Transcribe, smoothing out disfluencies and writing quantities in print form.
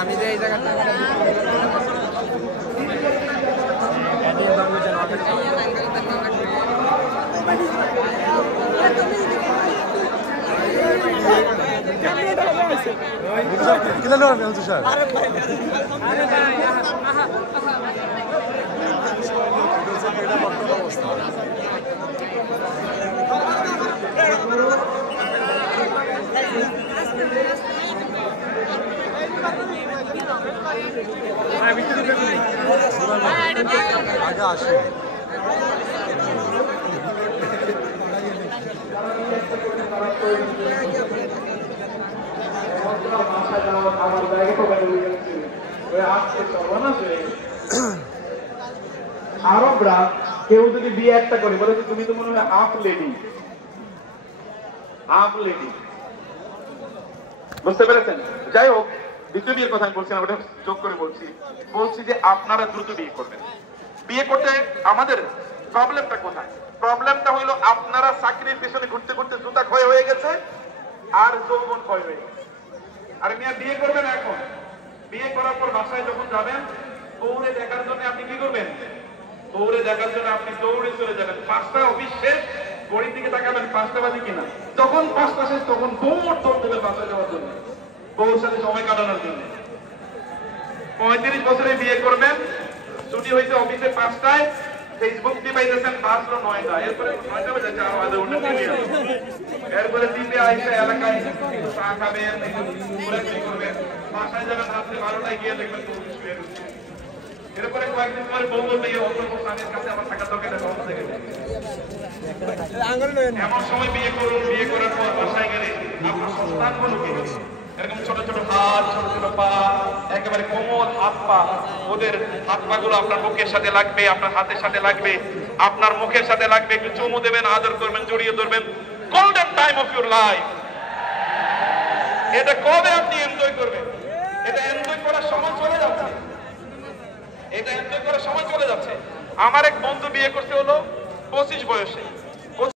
আমি যে এই জায়গাটা কিলো নেওয়া বলছো স্যার আগে আসে আরবরা কেউ যদি বিয়ে একটা করে বলে তুমি তো মনে হয় হাফ লেডি, হাফ লেডি, বুঝতে পেরেছেন? যাই হোক, দ্বিতীয় বিয়ের কথা আমি বলছি না, ওটা যোগ করে বলছি যে আপনারা দ্রুত বিয়ে করবেন। বিয়ে করতে আমাদের প্রবলেমটা কোথায়? প্রবলেমটা হলো আপনারা চাকরির পেছনে ঘুরতে ঘুরতে জুতা ক্ষয় হয়ে গেছে আর যৌবন ক্ষয় হয়ে গেছে। আর মিয়া বিয়ে করবেন এখন, বিয়ে করার পর বাসায় যখন যাবেন দৌড়ে দেখার জন্য আপনি কি করবেন? দৌড়ে দেখার জন্য আপনি দৌড়ে চলে যাবেন। 5টা অফিস শেষ, ঘড়ির দিকে তাকাবেন 5টা বাজে কিনা, তখন 5টা শেষ, তখন দৌড় দেবেন বাসায় যাওয়ার জন্য, বউর সাথে সময় কাটানোর জন্য। 35 বছরে বিয়ে করবেন, ছুটি হয়েছে অফিসে 5টায়, ফেসবুক দিয়ে পাইতেছেন বাসলো 9টা, এরপরে 9টা বাজে 4 বাজে উঠে এরপরে দ্বীপে আইসে এলাকায় চা খাবেন, ঘোরাঘুরি করবেন, বাসায় যাবেন রাত্রে 12টায় গিয়ে দেখবেন এরপরে কয়েকদিন পরে বউ বলবে অন্য স্বামীর কাছে আমার থাকার দরকার নেই। এমন সময় বিয়ে করুন, বিয়ে করার পর বাসায় গেলে আপনার সন্তানগুলো কি এরকম ছোট ছোট হাত, ছোট ছোট পা, একেবারে কোমল হাত পা, ওদের হাত পা গুলো আপনার বুকের সাথে লাগবে, আপনার হাতের সাথে লাগবে, আপনার মুখের সাথে লাগবে, একটু চুমু দেবেন, আদর করবেন, জড়িয়ে ধরবেন। Golden time of your life. এটা কবে আপনি এনজয় করবেন? এটা এনজয় করার সময় চলে যাচ্ছে, এটা এনজয় করার সময় চলে যাচ্ছে। আমার এক বন্ধু বিয়ে করতে হলো 25 বয়সে,